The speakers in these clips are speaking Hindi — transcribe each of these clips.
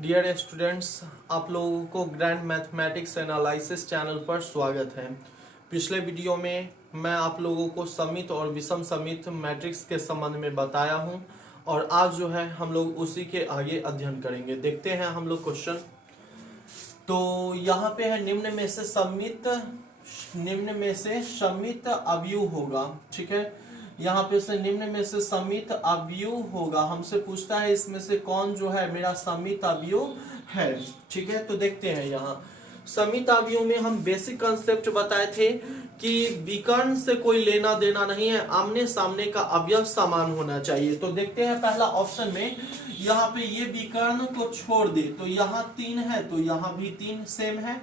डियर स्टूडेंट्स, आप लोगों को ग्रैंड मैथमेटिक्स एनालिसिस चैनल पर स्वागत है। पिछले वीडियो में मैं आप लोगों को समित और विषम समित मैट्रिक्स के संबंध में बताया हूं और आज जो है हम लोग उसी के आगे अध्ययन करेंगे। देखते हैं हम लोग क्वेश्चन। तो यहाँ पे है निम्न में से समित अवयव होगा। ठीक है, यहाँ पे से निम्न में से समित अवयव होगा। हमसे पूछता है इसमें से कौन जो है मेरा समित अवयव है। ठीक है, तो देखते हैं यहाँ समित अवयव में हम बेसिक कंसेप्ट बताए थे कि विकर्ण से कोई लेना देना नहीं है, आमने सामने का अवयव समान होना चाहिए। तो देखते हैं पहला ऑप्शन में यहाँ पे ये विकर्ण को छोड़ दे तो यहाँ 3 है तो यहाँ भी 3 सेम है।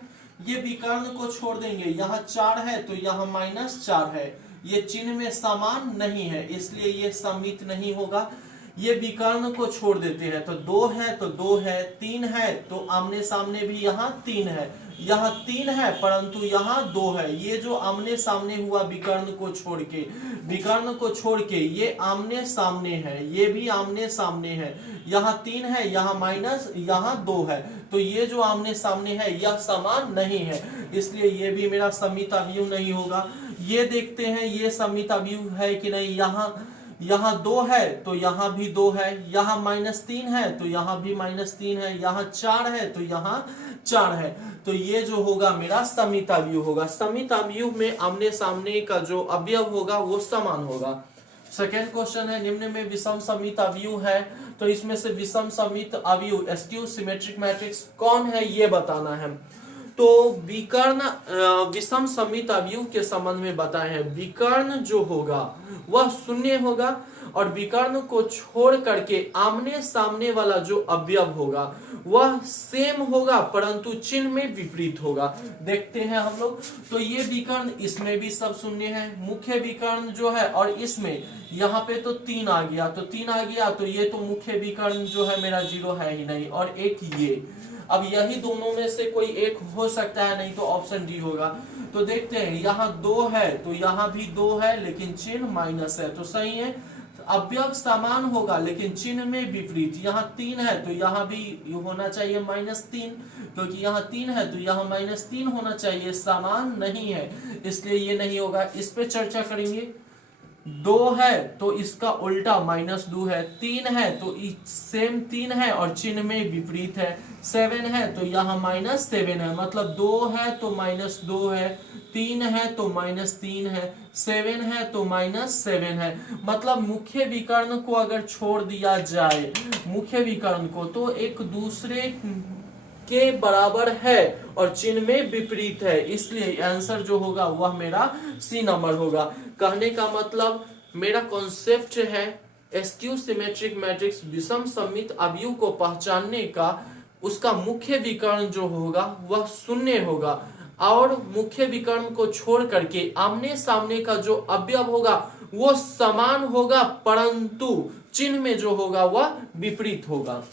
ये विकर्ण को छोड़ देंगे, यहाँ 4 है तो यहाँ -4 है। ये चिन्ह में समान नहीं है इसलिए ये समित नहीं होगा। ये विकर्ण को छोड़ देते हैं तो 2 है तो 2 है, 3 है तो आमने सामने भी यहाँ 3 है, यहाँ 3 है परंतु यहाँ 2 है। ये जो आमने सामने हुआ विकर्ण को छोड़ के ये आमने सामने है, ये भी आमने सामने है। यहाँ 3 है, यहाँ माइनस, यहाँ 2 है तो ये जो आमने सामने है यह समान नहीं है इसलिए ये भी मेरा समित अवयव नहीं होगा। ये देखते हैं ये समित अवयव है कि नहीं। यहाँ 2 है तो यहाँ भी 2 है, यहाँ -3 है तो यहाँ भी -3 है, यहाँ 4 है तो यहाँ 4 है। तो ये जो होगा मेरा समित अवयव होगा। समित अवयव में आमने सामने का जो अवयव होगा वो समान होगा। सेकेंड क्वेश्चन है निम्न में विषम समित अवयव है तो इसमें से विषम समित अवयव स्क्यू सिमेट्रिक मैट्रिक्स कौन है ये बताना है। तो विकर्ण विषम समित अवयव के संबंध में बताए हैं विकर्ण जो होगा वह शून्य होगा और विकर्ण को छोड़ करके आमने सामने वाला जो अवयव होगा वह सेम होगा परंतु चिन्ह में विपरीत होगा। देखते हैं हम लोग। तो ये विकर्ण इसमें भी सब शून्य है, मुख्य विकर्ण जो है और इसमें यहाँ पे तो 3 आ गया तो 3 आ गया तो ये तो मुख्य विकर्ण जो है मेरा 0 है ही नहीं और एक ये। अब यही दोनों में से कोई एक हो सकता है, नहीं तो ऑप्शन डी होगा। तो देखते हैं यहाँ 2 है तो यहाँ भी 2 है लेकिन चिन्ह माइनस है तो सही है। अवयव समान होगा लेकिन चिन्ह में विपरीत। यहाँ 3 है तो यहाँ भी होना चाहिए -3 क्योंकि यहाँ 3 है तो यहाँ -3 होना चाहिए, समान नहीं है इसलिए ये नहीं होगा। इस पे चर्चा करेंगे। 2 है तो इसका उल्टा -2 है, 3 है तो सेम 3 है और चिन्ह में विपरीत है, 7 है तो यहाँ -7 है मतलब 2 है तो -2 है, 3 है तो -3 है, 7 है तो -7 है। मतलब मुख्य विकर्ण को अगर छोड़ दिया जाए मुख्य विकर्ण को तो एक दूसरे के बराबर है और चिन्ह में विपरीत है इसलिए आंसर जो होगा वह मेरा सी नंबर होगा। कहने का मतलब मेरा कॉन्सेप्ट है स्क्यू सिमेट्रिक मैट्रिक्स विषम समित अवयव को पहचानने का उसका मुख्य विकर्ण जो होगा वह शून्य होगा और मुख्य विकर्ण को छोड़ करके आमने सामने का जो अवयव होगा वो समान होगा परंतु चिन्ह में जो होगा वह विपरीत होगा।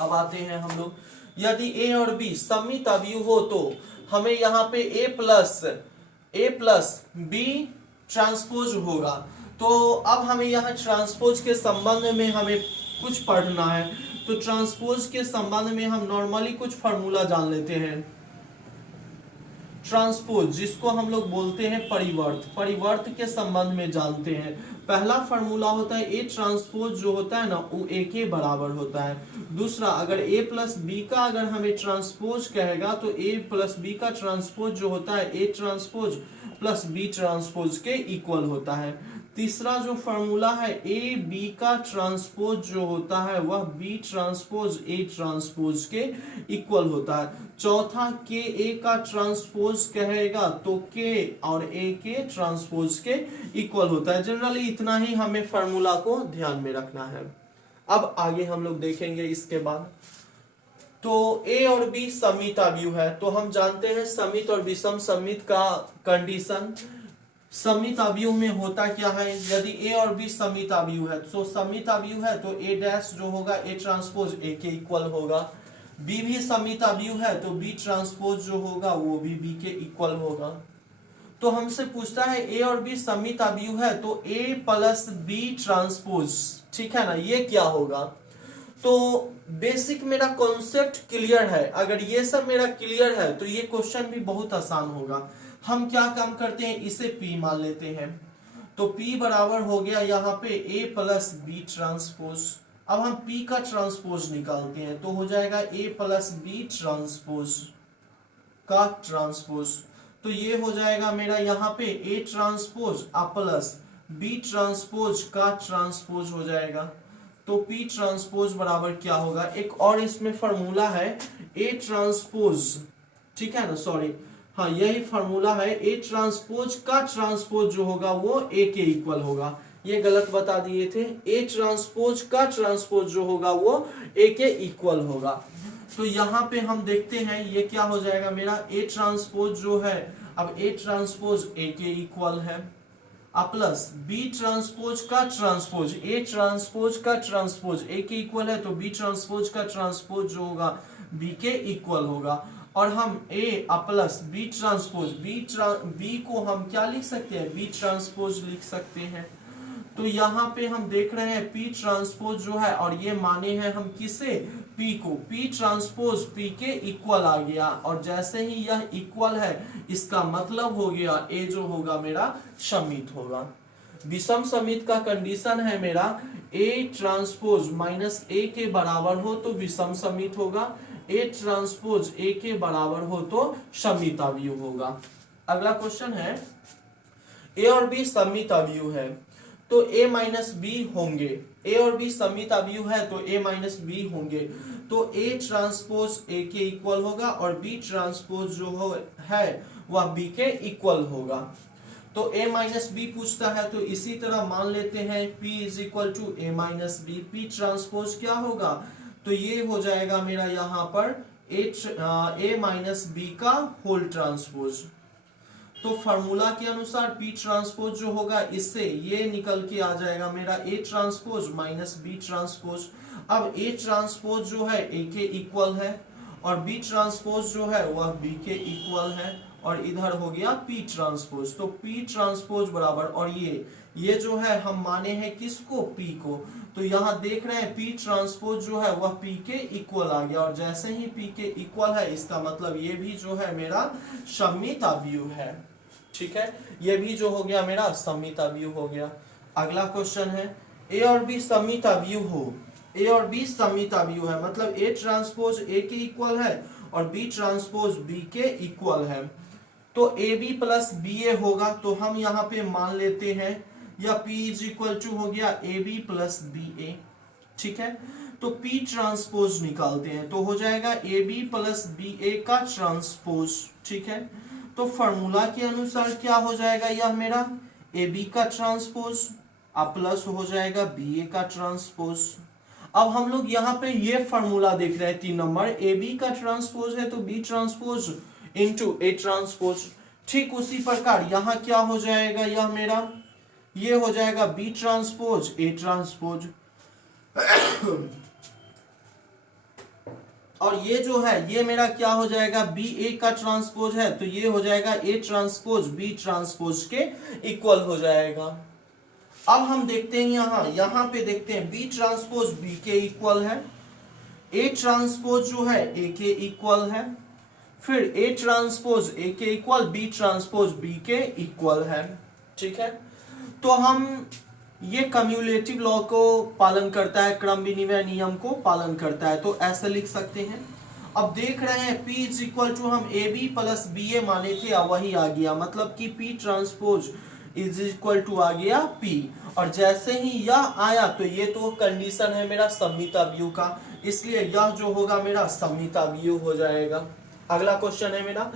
अब आते हैं हम लोग। यदि a और b समित अवयव हो तो हमें यहाँ पे a प्लस b ट्रांसपोज होगा। तो अब हमें यहाँ ट्रांसपोज के संबंध में हमें कुछ पढ़ना है। तो ट्रांसपोज के संबंध में हम नॉर्मली कुछ फार्मूला जान लेते हैं। ट्रांसपोज जिसको हम लोग बोलते हैं परिवर्त के संबंध में जानते हैं। पहला फार्मूला होता है ए ट्रांसपोज जो होता है ना वो ए के बराबर होता है। दूसरा अगर ए प्लस बी का अगर हमें ट्रांसपोज कहेगा तो ए प्लस बी का ट्रांसपोज जो होता है A transpose plus B transpose के इक्वल होता है। तीसरा जो फार्मूला है ए बी का ट्रांसपोज जो होता है वह बी ट्रांसपोज ए ट्रांसपोज के इक्वल होता है। चौथा के ए का ट्रांसपोज कहेगा तो के और ए के ट्रांसपोज के इक्वल होता है। जनरली इतना ही हमें फार्मूला को ध्यान में रखना है। अब आगे हम लोग देखेंगे इसके बाद। तो ए और बी समित अवयव है तो हम जानते हैं समित और विषम समित का कंडीशन। समित अवयव में होता क्या है, यदि ए और बी समित अवयव है तो समित अवयव है तो ए डैश जो होगा ए ट्रांसपोज ए के इक्वल होगा। बी भी समित अवयव है तो बी ट्रांसपोज जो होगा वो भी बी के इक्वल होगा। तो हमसे पूछता है ए और बी समित अवयव है तो ए प्लस बी ट्रांसपोज, ठीक है ना, ये क्या होगा। तो बेसिक मेरा कॉन्सेप्ट क्लियर है। अगर ये सब मेरा क्लियर है तो ये क्वेश्चन भी बहुत आसान होगा। हम क्या काम करते हैं, इसे P मान लेते हैं। तो P बराबर हो गया यहाँ पे A प्लस बी ट्रांसपोज। अब हम P का ट्रांसपोज निकालते हैं तो हो जाएगा A प्लस बी ट्रांसपोज का ट्रांसपोज। तो ये हो जाएगा मेरा यहाँ पे A transpose plus B transpose का ट्रांसपोज हो जाएगा। तो P ट्रांसपोज बराबर क्या होगा, एक और इसमें फॉर्मूला है A ट्रांसपोज, ठीक है ना, सॉरी हाँ यही फॉर्मूला है। A ट्रांसपोज का ट्रांसपोज जो होगा वो A के इक्वल होगा। ये गलत बता दिए थे, A ट्रांसपोज का ट्रांसपोज जो होगा वो A के इक्वल होगा। तो यहाँ पे हम देखते हैं ये क्या हो जाएगा मेरा, A ट्रांसपोज जो है, अब A ट्रांसपोज A के इक्वल है प्लस बी ट्रांसपोज का ट्रांसपोज, ए ट्रांसपोज का ट्रांसपोज ए के इक्वल है, तो बी ट्रांसपोज का ट्रांसपोज जो होगा बी के इक्वल होगा। और हम ए प्लस बी ट्रांसपोज बी को हम क्या लिख सकते हैं, बी ट्रांसपोज लिख सकते हैं। तो यहाँ पे हम देख रहे हैं P ट्रांसपोज जो है, और ये माने हैं हम किसे, P को, P ट्रांसपोज P के इक्वल आ गया। और जैसे ही यह इक्वल है इसका मतलब हो गया A जो होगा मेरा समित होगा। विषम समित का कंडीशन है मेरा A ट्रांसपोज माइनस A के बराबर हो तो विषम समित होगा, A ट्रांसपोज A के बराबर हो तो समित अवयव होगा। अगला क्वेश्चन है A और B समित अवयव है तो A माइनस बी होंगे। A और B समित अवयव है तो A माइनस बी होंगे। तो A ट्रांसपोज A के इक्वल होगा और B ट्रांसपोज जो है वह B के इक्वल होगा। तो A माइनस बी पूछता है तो इसी तरह मान लेते हैं P is equal to A minus B. P transpose क्या होगा, तो ये हो जाएगा मेरा यहाँ पर A माइनस बी का होल ट्रांसपोज। तो फार्मूला के अनुसार P ट्रांसपोज जो होगा इससे ये निकल के आ जाएगा मेरा A transpose minus B transpose. अब A ट्रांसपोज जो है A के इक्वल है और B ट्रांसपोज जो है वह B के इक्वल है, और इधर हो गया P ट्रांसपोज। तो P ट्रांसपोज बराबर, और ये जो है हम माने हैं किसको, P को। तो यहाँ देख रहे हैं P ट्रांसपोज जो है वह P के इक्वल आ गया, और जैसे ही P के इक्वल है इसका मतलब ये भी जो है मेरा समित अवयव है। ठीक है, ये भी जो हो गया मेरा समित अवयव हो गया। अगला क्वेश्चन है A और B समित अवयव हो, A और B समित अवयव है मतलब A ट्रांसपोज A के इक्वल है और B ट्रांसपोज B के इक्वल है। तो AB प्लस BA होगा, तो हम यहाँ पे मान लेते हैं या P इज इक्वल टू हो गया AB प्लस BA। ठीक है, तो P ट्रांसपोज निकालते हैं तो हो जाएगा AB प्लस BA का ट्रांसपोज। ठीक है, तो फॉर्मूला के अनुसार क्या हो जाएगा, यह मेरा AB का ट्रांसपोज प्लस हो जाएगा BA का ट्रांसपोज। अब हम लोग यहाँ पे ये फॉर्मूला देख रहे हैं 3 नंबर, AB का ट्रांसपोज है तो B transpose into A transpose. ठीक उसी प्रकार यहाँ क्या हो जाएगा, यह मेरा ये हो जाएगा B ट्रांसपोज A ट्रांसपोज और ये जो है ये मेरा क्या हो जाएगा, बी ए का ट्रांसपोज है तो ये हो जाएगा ए ट्रांसपोज बी ट्रांसपोज के इक्वल हो जाएगा। अब हम देखते हैं यहाँ पे देखते हैं बी ट्रांसपोज बी के इक्वल है, ए ट्रांसपोज जो है ए के इक्वल है, फिर ए ट्रांसपोज ए के इक्वल बी ट्रांसपोज बी के इक्वल है। ठीक है, तो हम ये कम्युलेटिव लॉ को पालन करता है, क्रम विनिमय नियम को पालन करता है, तो ऐसे लिख सकते हैं। अब देख रहे हैं P इज इक्वल टू हम AB प्लस BA माने थे, अब वही आ गया, मतलब कि P transpose is equal to आ गया P, और जैसे ही यह आया तो ये तो कंडीशन है मेरा समित अवयव का, इसलिए यह जो होगा मेरा समित अवयव हो जाएगा। अगला क्वेश्चन है मेरा,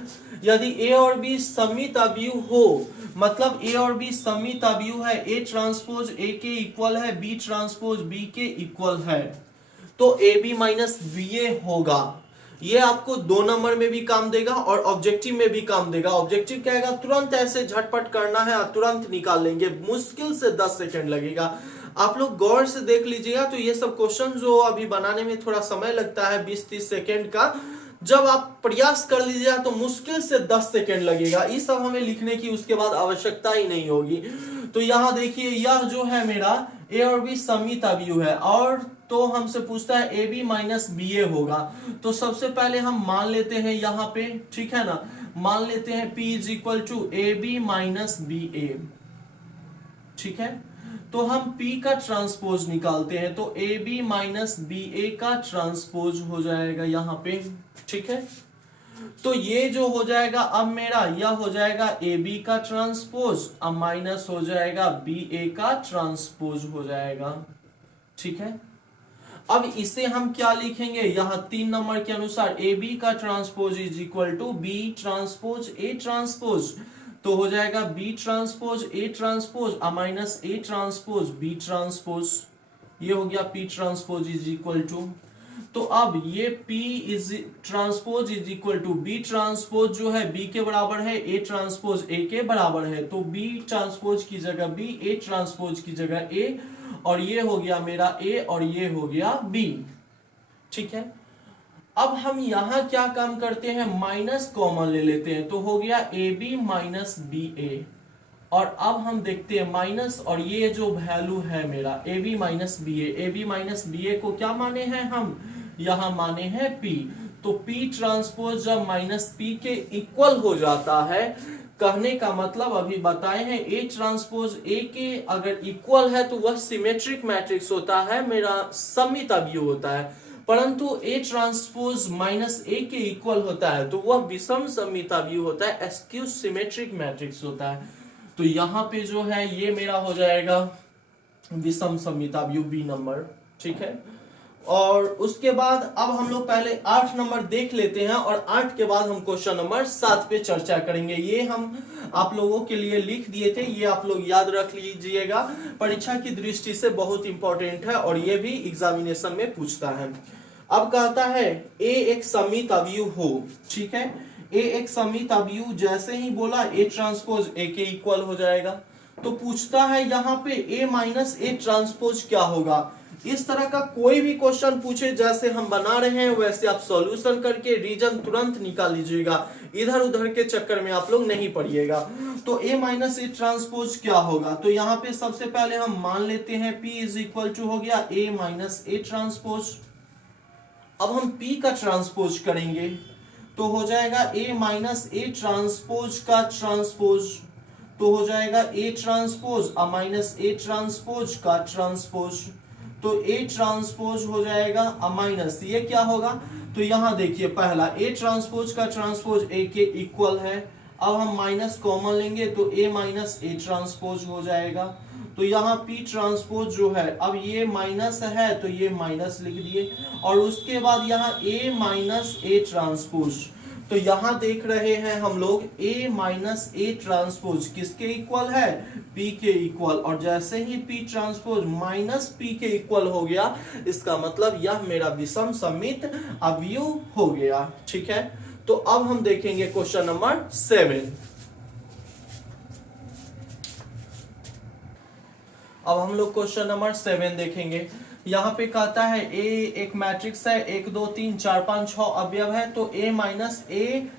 यदि A और B समित अवयव हो, मतलब A और B समित अवयव है, A ट्रांसपोज A के इक्वल है, B ट्रांसपोज B के इक्वल है, तो AB माइनस BA होगा। ये आपको 2 नंबर में भी काम देगा और ऑब्जेक्टिव में भी काम देगा। ऑब्जेक्टिव क्या है, तुरंत ऐसे झटपट करना है, तुरंत निकाल लेंगे, मुश्किल से 10 सेकेंड लगेगा। आप लोग गौर से देख लीजिएगा, तो ये सब क्वेश्चन जो अभी बनाने में थोड़ा समय लगता है 20-30 सेकेंड का, जब आप प्रयास कर लीजिएगा तो मुश्किल से 10 सेकेंड लगेगा। ये सब हमें लिखने की उसके बाद आवश्यकता ही नहीं होगी। तो यहाँ देखिए यह जो है मेरा A और B समित अवयव है, और तो हमसे पूछता है ए बी माइनस बी ए होगा। तो सबसे पहले हम मान लेते हैं यहाँ पे, ठीक है ना, मान लेते हैं P is equal to A B minus B A, ठीक है। तो हम P का ट्रांसपोज निकालते हैं, तो ए बी माइनस बी ए का ट्रांसपोज हो जाएगा यहाँ पे, ठीक है। तो ये जो हो जाएगा अब मेरा, यह हो जाएगा ए बी का ट्रांसपोज, अब माइनस हो जाएगा बी ए का ट्रांसपोज हो जाएगा, ठीक है। अब इसे हम क्या लिखेंगे, यहां 3 नंबर के अनुसार ए बी का transpose is equal to B transpose A transpose, तो हो जाएगा B transpose A transpose minus A transpose B transpose, ये हो गया P transpose is equal to. तो अब ये P is transpose is equal to B transpose जो है B के बराबर है, A ट्रांसपोज A के बराबर है, तो B ट्रांसपोज की जगह B, A ट्रांसपोज की जगह A, और ये हो गया मेरा A और ये हो गया B, ठीक है। अब हम यहां क्या काम करते हैं, माइनस कॉमन ले लेते हैं, तो हो गया AB माइनस BA, और अब हम देखते हैं माइनस, और ये जो वैल्यू है मेरा AB minus BA, AB minus BA को क्या माने हैं हम, यहां माने हैं P, तो P ट्रांसपोज जब माइनस P के इक्वल हो जाता है, कहने का मतलब अभी बताए हैं A ट्रांसपोज A के अगर इक्वल है तो वह सिमेट्रिक मैट्रिक्स होता है, मेरा सममित अवयव होता है, परंतु A ट्रांसपोज माइनस A के इक्वल होता है तो वह विषम सममित अवयव होता है, एक्सक्यूज सिमेट्रिक मैट्रिक्स होता है। तो यहाँ पे जो है ये मेरा हो जाएगा विषम सममित अवयव बी नंबर, ठीक है। और उसके बाद अब हम लोग पहले 8 नंबर देख लेते हैं, और 8 के बाद हम क्वेश्चन नंबर 7 पे चर्चा करेंगे। ये हम आप लोगों के लिए लिख दिए थे, ये आप लोग याद रख लीजिएगा, परीक्षा की दृष्टि से बहुत इंपॉर्टेंट है और ये भी एग्जामिनेशन में पूछता है। अब कहता है ए एक सममित अवयव हो, ठीक है। ए एक सममित अवयव जैसे ही बोला ए ट्रांसपोज ए के इक्वल हो जाएगा, तो पूछता है यहाँ पे ए माइनस ए ट्रांसपोज क्या होगा। इस तरह का कोई भी क्वेश्चन पूछे जैसे हम बना रहे हैं वैसे आप सॉल्यूशन करके रीजन तुरंत निकाल लीजिएगा, इधर उधर के चक्कर में आप लोग नहीं पड़िएगा। तो ए माइनस ए ट्रांसपोज क्या होगा, तो यहाँ पे सबसे पहले हम मान लेते हैं P इज इक्वल टू हो गया ए माइनस ए ट्रांसपोज। अब हम P का ट्रांसपोज करेंगे तो हो जाएगा ए माइनस ए ट्रांसपोज का ट्रांसपोज, तो हो जाएगा ए ट्रांसपोज माइनस ए ट्रांसपोज का ट्रांसपोज, तो ए ट्रांसपोज हो जाएगा माइनस ये क्या होगा, तो यहां देखिए पहला ए ट्रांसपोज का ट्रांसपोज ए के इक्वल है, अब हम माइनस कॉमन लेंगे तो ए माइनस ए ट्रांसपोज हो जाएगा। तो यहाँ P ट्रांसपोज जो है, अब ये माइनस है तो ये माइनस लिख दिए, और उसके बाद यहाँ A माइनस ए ट्रांसपोज, तो यहाँ देख रहे हैं हम लोग A माइनस ए ट्रांसपोज किसके इक्वल है, P के इक्वल, और जैसे ही P ट्रांसपोज माइनस P के इक्वल हो गया इसका मतलब यह मेरा विषम सममित अवयव हो गया, ठीक है। तो अब हम देखेंगे क्वेश्चन नंबर 7। अब हम लोग क्वेश्चन नंबर 7 देखेंगे। यहाँ पे कहता है ए एक मैट्रिक्स है, 1 2 3 4 5 6 अवयव है, तो ए माइनस ए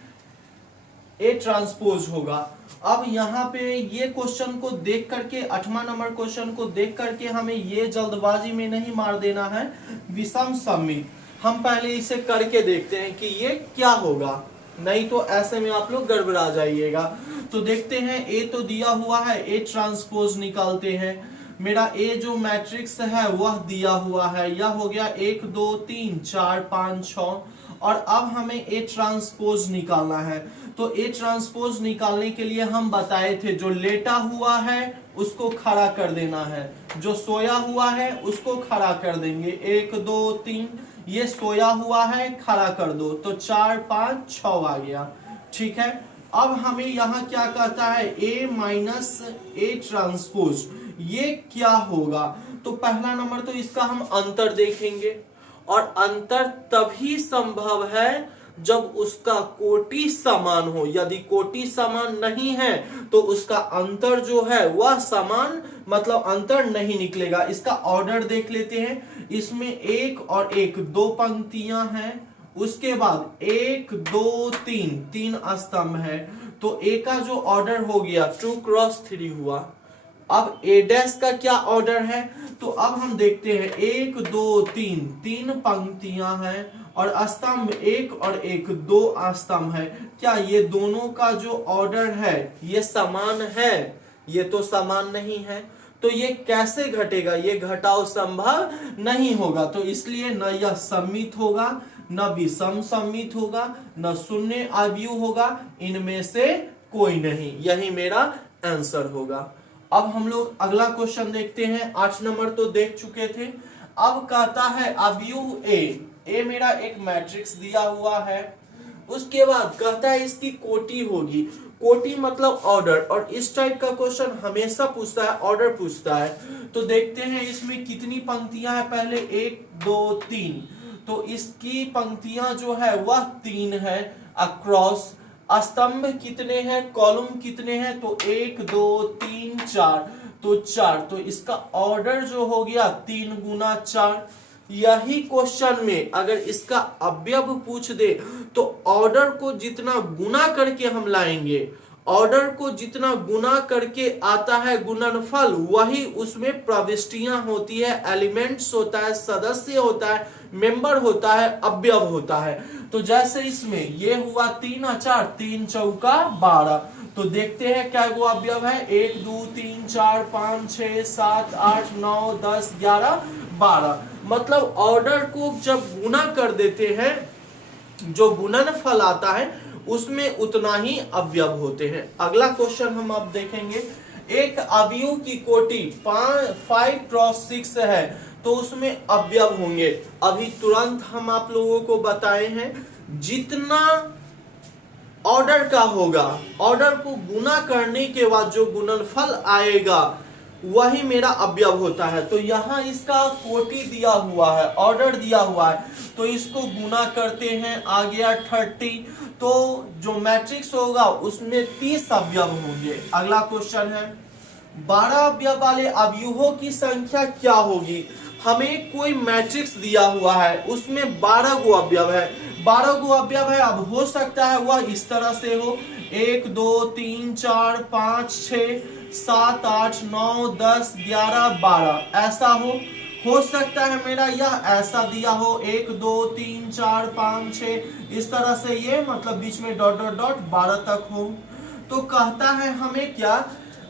ट्रांसपोज होगा। अब यहाँ पे ये क्वेश्चन को देख करके 8वां नंबर क्वेश्चन को देख करके हमें ये जल्दबाजी में नहीं मार देना है विषम सममित, हम पहले इसे करके देखते हैं कि ये क्या होगा, नहीं तो ऐसे में आप लोग गड़बड़ा जाइएगा। तो देखते हैं ए तो दिया हुआ है, ए ट्रांसपोज निकालते हैं। मेरा ए जो मैट्रिक्स है वह दिया हुआ है, यह हो गया 1 2 3 4 5 6, और अब हमें ए ट्रांसपोज निकालना है। तो ए ट्रांसपोज निकालने के लिए हम बताए थे जो लेटा हुआ है उसको खड़ा कर देना है, जो सोया हुआ है उसको खड़ा कर देंगे। 1 2 3 ये सोया हुआ है, खड़ा कर दो, तो 4 5 6 आ गया, ठीक है। अब हमें यहाँ क्या कहता है, ए माइनस ए ट्रांसपोज, ये क्या होगा, तो पहला नंबर तो इसका हम अंतर देखेंगे, और अंतर तभी संभव है जब उसका कोटि समान हो, यदि कोटि समान नहीं है तो उसका अंतर जो है वह समान मतलब अंतर नहीं निकलेगा। इसका ऑर्डर देख लेते हैं, इसमें 1 और 1 2 पंक्तियां हैं, उसके बाद 1 2 3 3 स्तंभ है, तो ए का जो ऑर्डर हो गया 2 क्रॉस 3 हुआ, अब ए डैश का क्या ऑर्डर है, तो अब हम देखते हैं 1 2 3, तीन पंक्तियां हैं और स्तंभ एक और एक, दो स्तंभ है। क्या ये दोनों का जो ऑर्डर है ये समान है? ये तो समान नहीं है, तो ये कैसे घटेगा? ये घटाव संभव नहीं होगा, तो इसलिए न यह सममित होगा, न विषम सममित होगा, न शून्य अवयव होगा, इनमें से कोई नहीं। यही मेरा आंसर होगा। अब हम लोग अगला क्वेश्चन देखते हैं। 8 नंबर तो देख चुके थे। अब कहता है अवयव ए मेरा एक मैट्रिक्स दिया हुआ है। उसके बाद कहता है इसकी कोटि होगी। कोटि मतलब ऑर्डर, और इस टाइप का क्वेश्चन हमेशा पूछता है, ऑर्डर पूछता है। तो देखते हैं इसमें कितनी पंक्तियां हैं। पहले 1 2 3, तो इसकी पंक्तियां जो है वह 3 है अक्रॉस। स्तंभ कितने हैं, कॉलम कितने हैं, तो 1 2 3 4, तो 4। तो इसका ऑर्डर जो हो गया 3 गुना 4। यही क्वेश्चन में अगर इसका अवयव पूछ दे तो ऑर्डर को जितना गुना करके हम लाएंगे, ऑर्डर को जितना गुना करके आता है गुणनफल, वही उसमें प्रविष्टियां होती है, एलिमेंट्स होता है, सदस्य होता है, मेंबर होता है, अवयव होता है। तो जैसे इसमें ये हुआ 3 और 4, 3 चौका 12। तो देखते हैं क्या वो अवयव है। 1 2 3 4 5 6 7 8 9 10 11 12। मतलब ऑर्डर को जब गुना कर देते हैं, जो गुणनफल आता है उसमें उतना ही अवयव होते हैं। अगला क्वेश्चन हम अब देखेंगे। एक अवयव की कोटि 5 क्रॉस 6 है, तो उसमें अवयव होंगे। अभी तुरंत हम आप लोगों को बताए हैं, जितना ऑर्डर का होगा, ऑर्डर को गुना करने के बाद जो गुणनफल आएगा वही मेरा अवयव होता है। तो यहां इसका कोटि दिया हुआ है, ऑर्डर दिया हुआ है, तो इसको गुना करते हैं, आ गया 30। तो जो मैट्रिक्स होगा उसमें 30 अवयव होंगे। अगला क्वेश्चन है 12 अवयव वाले अवयवों की संख्या क्या होगी। हमें कोई मैट्रिक्स दिया हुआ है, उसमें 12 गो अवयव है, 12 गो अवयव है। अब हो सकता है वह इस तरह से हो, 1 2 3 4 5 6 7 8 9 10 11 12, ऐसा हो सकता है मेरा यह ऐसा दिया हो, 1 2 3 4 5 6, इस तरह से, ये मतलब बीच में डॉट डॉट डॉट 12 तक हो। तो कहता है हमें क्या,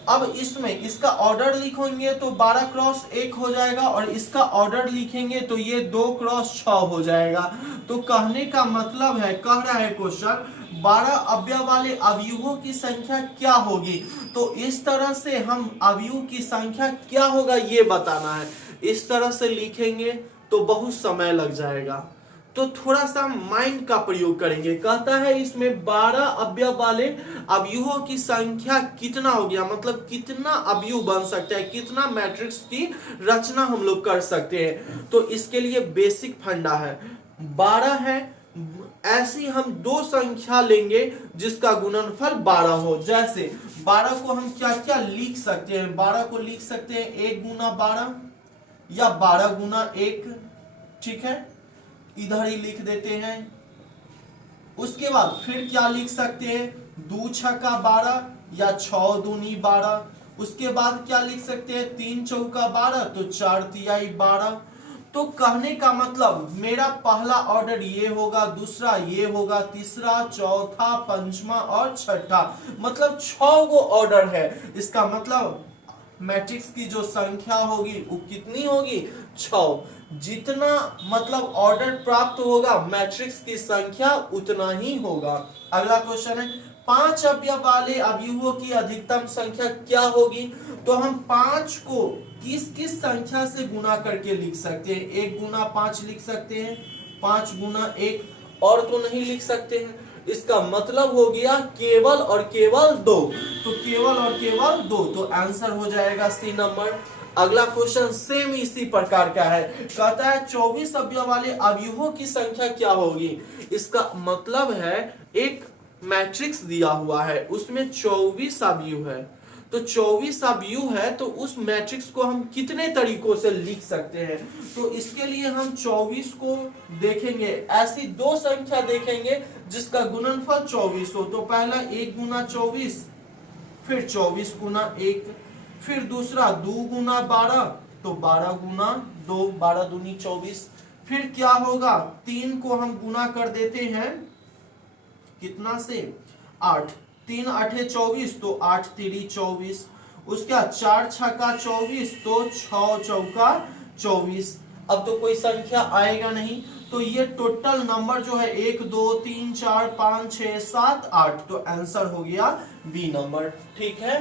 अब इसमें इसका ऑर्डर लिखेंगे तो 12 क्रॉस 1 हो जाएगा, और इसका ऑर्डर लिखेंगे तो ये 2 क्रॉस 6 हो जाएगा। तो कहने का मतलब है, कह रहा है क्वेश्चन 12 अवयव वाले अवयवों की संख्या क्या होगी। तो इस तरह से हम अवयव की संख्या क्या होगा ये बताना है। इस तरह से लिखेंगे तो बहुत समय लग जाएगा, तो थोड़ा सा माइंड का प्रयोग करेंगे। कहता है इसमें 12 अवयव वाले अवयवों की संख्या कितना हो गया, मतलब कितना अवयव बन सकता है, कितना मैट्रिक्स की रचना हम लोग कर सकते हैं। तो इसके लिए बेसिक फंडा है, 12 है, ऐसी हम दो संख्या लेंगे जिसका गुणनफल 12 हो। जैसे 12 को हम क्या क्या लिख सकते हैं, 12 को लिख सकते हैं 1 गुना 12 या 12 गुना 1, ठीक है, इधर ही लिख देते हैं। उसके बाद फिर क्या लिख सकते हैं, 2 छक्का 12 या 6 दूनी 12। उसके बाद क्या लिख सकते हैं, 3 चौका 12, तो 4 तिहाई 12। तो कहने का मतलब मेरा पहला ऑर्डर ये होगा, दूसरा ये होगा, तीसरा, चौथा, पंचमा और छठा, मतलब 6 गो ऑर्डर है। इसका मतलब मैट्रिक्स की जो संख्या होगी वो कितनी होगी, 6। जितना मतलब ऑर्डर प्राप्त होगा मैट्रिक्स की संख्या उतना ही होगा। अगला क्वेश्चन है 5 अवयव वाले अवयवों की अधिकतम संख्या क्या होगी। तो हम 5 को किस किस संख्या से गुना करके लिख सकते हैं, 1 गुना 5 लिख सकते हैं, 5 गुना 1, और तो नहीं लिख सकते हैं। इसका मतलब हो गया केवल और केवल 2, तो केवल और केवल 2, तो आंसर हो जाएगा सी नंबर। अगला क्वेश्चन सेम इसी प्रकार का है, कहता है 24 अवयव वाले अवयवों की संख्या क्या होगी। इसका मतलब है एक मैट्रिक्स दिया हुआ है, उसमें 24 अवयव है, तो 24 अवयव है, तो उस मैट्रिक्स को हम कितने तरीकों से लिख सकते हैं। तो इसके लिए हम 24 को देखेंगे, ऐसी दो संख्या देखेंगे जिसका गुणनफल 24 हो। तो पहला 1 गुना 24, फिर 24 गुना 1, फिर दूसरा 2 गुना 12, तो 12 गुना 2, 12 दूनी 24। फिर क्या होगा, 3 को हम गुना कर देते हैं कितना से, 8, 3 8 24, तो 8 3 24। उसके बाद 4 छक्का 24, तो 6 चौका 24। अब तो कोई संख्या आएगा नहीं, तो ये टोटल नंबर जो है 1 2 3 4 5 6 7 8, तो आंसर हो गया बी नंबर। ठीक है,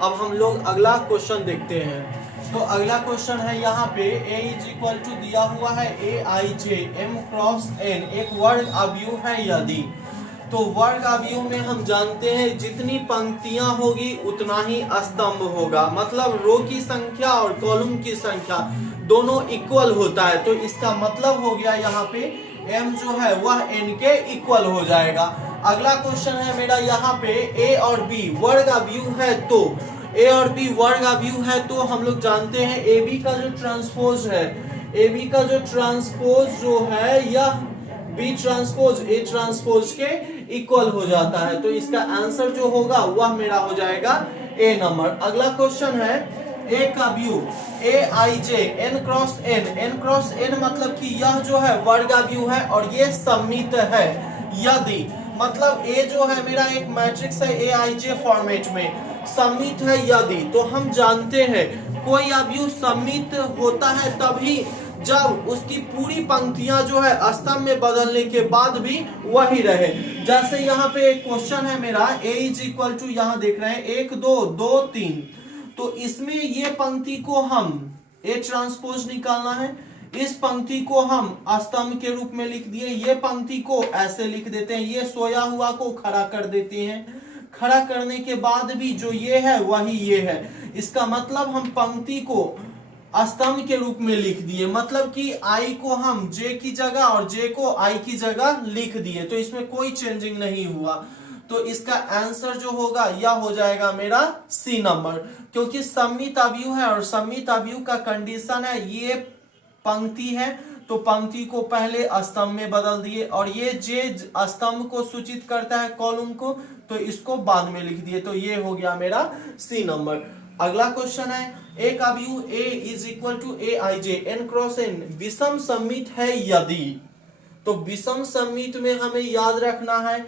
अब हम लोग अगला क्वेश्चन देखते हैं। तो अगला क्वेश्चन है यहाँ पे a इज इक्वल टू दिया हुआ है ए आई जे एम क्रॉस एन एक वर्ग अवयव है यदि, तो वर्ग अवयव में हम जानते हैं जितनी पंक्तियां होगी उतना ही स्तंभ होगा, मतलब रो की संख्या और कॉलम की संख्या दोनों इक्वल होता है। तो इसका मतलब हो गया यहाँ पे m जो है वह n के इक्वल हो जाएगा। अगला क्वेश्चन है मेरा यहाँ पे a और b वर्ग अवयव है, तो a और b वर्ग अवयव है तो हम लोग जानते हैं ab का जो ट्रांसपोज है, ab का जो ट्रांसपोज जो है यह b ट्रांसपोज a ट्रांसपोज के इक्वल हो जाता है। तो इसका आंसर जो होगा वह मेरा हो जाएगा a नंबर। अगला क्वेश्चन है a का अवयव a I J N cross n, n cross n मतलब कि यह जो है वर्ग अवयव है और ये सममित है यदि, मतलब a जो है मेरा एक मैट्रिक्स है ए आई जे फॉर्मेट में, सममित है यदि, तो हम जानते हैं कोई अवयव सममित होता है तभी जब उसकी पूरी पंक्तियां जो है स्तंभ में बदलने के बाद भी वही रहे। जैसे यहाँ पे एक क्वेश्चन है मेरा a इज इक्वल टू, यहाँ देख रहे हैं 1 2 2 3, तो इसमें ये पंक्ति को हम a ट्रांसपोज निकालना है, इस पंक्ति को हम स्तंभ के रूप में लिख दिए, ये पंक्ति को ऐसे लिख देते हैं, ये सोया हुआ को खड़ा कर देते हैं, खड़ा करने के बाद भी जो ये है वही ये है। इसका मतलब हम पंक्ति को स्तंभ के रूप में लिख दिए, मतलब कि i को हम j की जगह और j को i की जगह लिख दिए, तो इसमें कोई चेंजिंग नहीं हुआ। तो इसका आंसर जो होगा यह हो जाएगा मेरा सी नंबर, क्योंकि सममित अवयव है और सममित अवयव का कंडीशन है ये पंक्ति है तो पंक्ति को पहले स्तंभ में बदल दिए, और ये जे स्तंभ को सूचित करता है कॉलम को, तो इसको बाद में लिख दिए, तो ये हो गया मेरा सी नंबर। अगला क्वेश्चन है एक अवयव a is equal to A I J N cross N विषम सममित है यदि, तो विषम सममित में हमें याद रखना है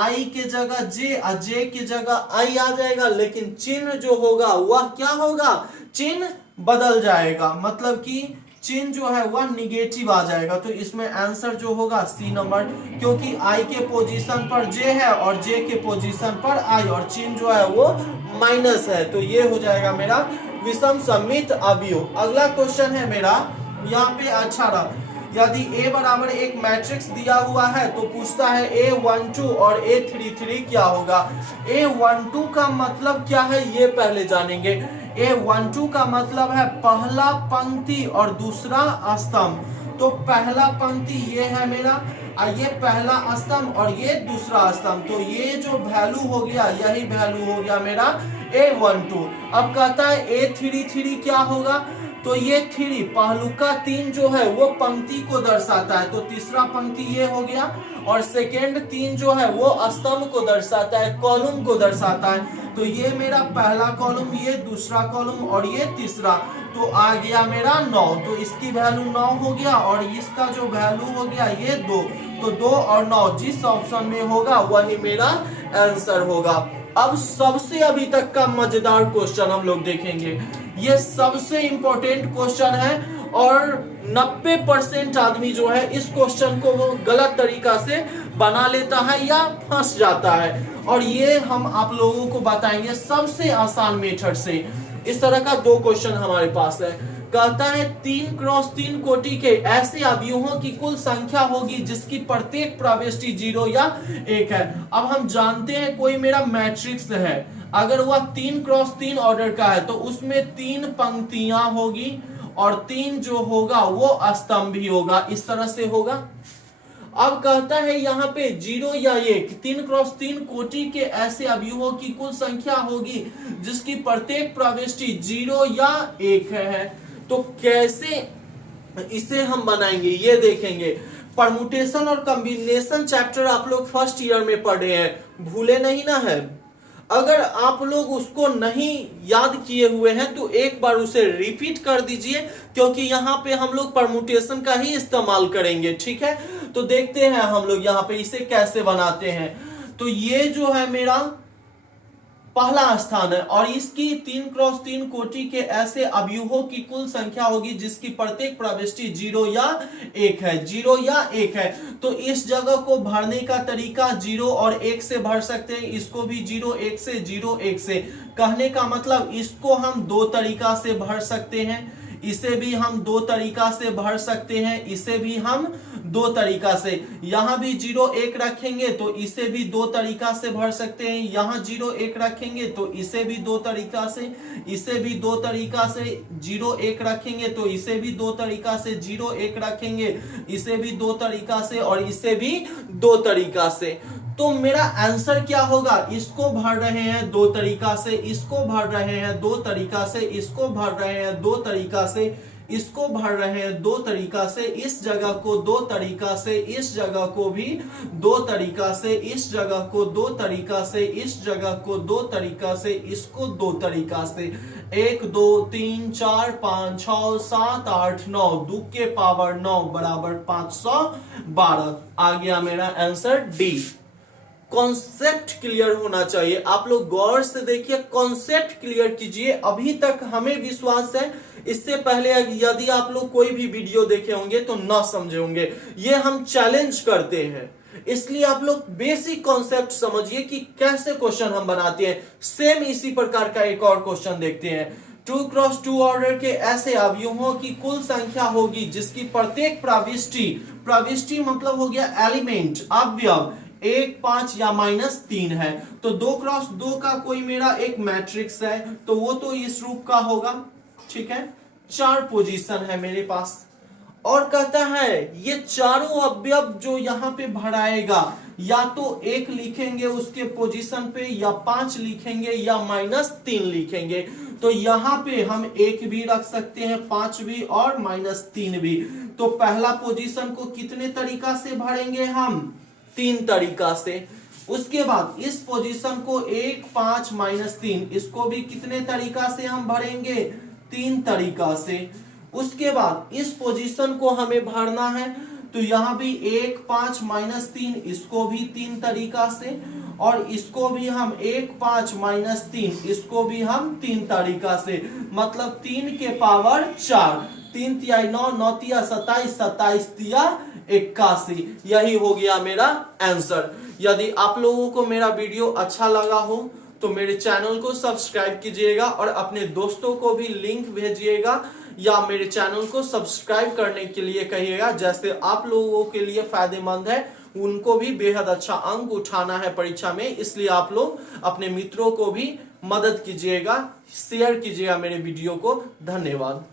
i के जगह j और j की जगह i आ जाएगा, लेकिन चिन्ह जो होगा वह क्या होगा, चिन्ह बदल जाएगा, मतलब कि चिन्ह जो है वह निगेटिव आ जाएगा। तो इसमें आंसर जो होगा सी नंबर, क्योंकि i के पोजीशन पर j है और j के पोजीशन पर i, और चिन्ह जो है वो माइनस है, तो ये हो जाएगा मेरा विषम सममित अवयव। अगला क्वेश्चन है मेरा यहाँ पे 18, यदि a बराबर एक मैट्रिक्स दिया हुआ है तो पूछता है a12 और a33 क्या होगा। a12 का मतलब क्या है ये पहले जानेंगे। a12 का मतलब है पहला पंक्ति और दूसरा स्तंभ, तो पहला पंक्ति ये है मेरा, ये पहला स्तंभ और ये दूसरा स्तंभ, तो ये जो वैल्यू हो गया यही वैल्यू हो गया मेरा a12। अब कहता है a33 क्या होगा, तो ये 3 पहलुका 3 जो है वो पंक्ति को दर्शाता है, तो तीसरा पंक्ति ये हो गया, और सेकेंड 3 जो है वो स्तंभ को दर्शाता है, कॉलम को दर्शाता है, तो ये मेरा पहला कॉलम, ये दूसरा कॉलम और ये तीसरा, तो आ गया मेरा 9, तो इसकी वैल्यू 9 हो गया और इसका जो वैल्यू हो गया ये 2, तो 2 और 9 जिस ऑप्शन में होगा वही मेरा आंसर होगा। अब सबसे अभी तक का मजेदार क्वेश्चन हम लोग देखेंगे, ये सबसे इंपॉर्टेंट क्वेश्चन है और 90% आदमी जो है इस क्वेश्चन को वो गलत तरीका से बना लेता है या फंस जाता है, और ये हम आप लोगों को बताएंगे सबसे आसान मेथड से। इस तरह का 2 क्वेश्चन हमारे पास है। कहता है 3 क्रॉस 3 कोटि के ऐसे अवयवों की कुल संख्या होगी जिसकी प्रत्येक प्रविष्टि 0 या 1 है। अब हम जानते हैं कोई मेरा मैट्रिक्स है, अगर वह 3 क्रॉस 3 ऑर्डर का है तो उसमें 3 पंक्तियां होगी और 3 जो होगा वो स्तंभ भी होगा, इस तरह से होगा। अब कहता है यहाँ पे 0 या 1, 3 क्रॉस 3 कोटि के ऐसे अवयवों की कुल संख्या होगी जिसकी प्रत्येक प्रविष्टि 0 या 1 है। तो कैसे इसे हम बनाएंगे ये देखेंगे। परमुटेशन और कॉम्बिनेशन चैप्टर आप लोग फर्स्ट ईयर में पढ़े हैं, भूले नहीं ना है। अगर आप लोग उसको नहीं याद किए हुए हैं तो एक बार उसे रिपीट कर दीजिए, क्योंकि यहाँ पे हम लोग परमुटेशन का ही इस्तेमाल करेंगे। ठीक है, तो देखते हैं हम लोग यहाँ पे इसे कैसे बनाते हैं। तो ये जो है मेरा पहला स्थान है और इसकी 3x3 कोटि के ऐसे अवयवों की कुल संख्या होगी जिसकी प्रत्येक प्रविष्टि 0 या 1 है, 0 या 1 है। तो इस जगह को भरने का तरीका 0 और 1 से भर सकते हैं, इसको भी 0 1 से, 0 1 से। कहने का मतलब इसको हम दो तरीका से भर सकते हैं, इसे भी हम दो तरीका से भर सकते हैं, इसे भी हम दो तरीका से। यहां भी 0 1 रखेंगे तो इसे भी दो तरीका से भर सकते हैं, यहां 0 1 रखेंगे तो इसे भी दो तरीका से, इसे भी दो तरीका से। 0 1 रखेंगे तो इसे भी दो तरीका से, 0 1 रखेंगे इसे भी दो तरीका से और इसे भी दो तरीका से। तो मेरा आंसर क्या होगा, इसको भर रहे हैं दो तरीका से, इसको भर रहे हैं दो तरीका से, इसको भर रहे हैं दो तरीका से, इसको भर रहे हैं दो तरीका से, इस जगह को दो तरीका से, इस जगह को भी दो तरीका से, इस जगह को दो तरीका से, इस जगह को दो तरीका से, इसको दो तरीका से। 1 2 3 4 5 6 7 8 9, 2 के पावर 9 बराबर 512। आ गया मेरा आंसर डी। कॉन्सेप्ट क्लियर होना चाहिए, आप लोग गौर से देखिए, कॉन्सेप्ट क्लियर कीजिए। अभी तक हमें विश्वास है इससे पहले यदि आप लोग कोई भी वीडियो देखे होंगे तो ना समझे होंगे, ये हम चैलेंज करते हैं। इसलिए आप लोग बेसिक कॉन्सेप्ट समझिए कि कैसे क्वेश्चन हम बनाते हैं। सेम इसी प्रकार का एक और क्वेश्चन देखते हैं। 2x2 ऑर्डर के ऐसे अवयवों की कुल संख्या होगी जिसकी प्रत्येक प्रविष्टि, प्रविष्टि मतलब हो गया एलिमेंट, अवयव 1 5 या -3 है। तो 2x2 का कोई मेरा एक मैट्रिक्स है तो वो तो इस रूप का होगा। ठीक है, 4 पोजीशन है मेरे पास और कहता है ये चारों अवयव जो यहां पे भराएगा या तो 1 लिखेंगे उसके पोजीशन पे, या 5 लिखेंगे, या -3 लिखेंगे। तो यहां पे हम 1 भी रख सकते हैं, 5 भी और -3 भी। तो पहला पोजीशन को कितने तरीका से भरेंगे हम, 3 तरीका से। उसके बाद इस पोजीशन को 1 5 -3, इसको भी कितने तरीका से हम भरेंगे, 3 तरीका से। उसके बाद इस पोजीशन को हमें भरना है तो यहां भी 1 5 -3, इसको भी 3 तरीका से, और इसको भी हम 1 5 -3, इसको भी हम 3 तरीका से। मतलब 3 के पावर 4, 3 तिया 9, 9 तिया 27, 27 तिया 81। यही हो गया मेरा आंसर। यदि आप लोगों को मेरा वीडियो अच्छा लगा हो तो मेरे चैनल को सब्सक्राइब कीजिएगा और अपने दोस्तों को भी लिंक भेजिएगा या मेरे चैनल को सब्सक्राइब करने के लिए कहिएगा। जैसे आप लोगों के लिए फायदेमंद है, उनको भी बेहद अच्छा अंक उठाना है परीक्षा में, इसलिए आप लोग अपने मित्रों को भी मदद कीजिएगा, शेयर कीजिएगा मेरे वीडियो को। धन्यवाद।